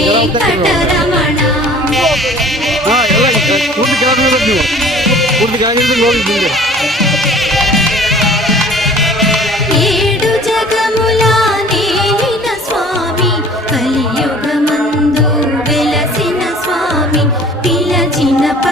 వెంకటరమణ ಪೂರ್ತಿ ಕೆಳಗಿರ್ಬೇಕು ನೀವು ಪೂರ್ತಿ ಕೆಳಗಿರ್ಬೇಕು ಹೋಗಿ ಮುಂದೆ ఏడు జగముల నేలిన స్వామి కలియుగమందు వెలసిన స్వామి పిలచిన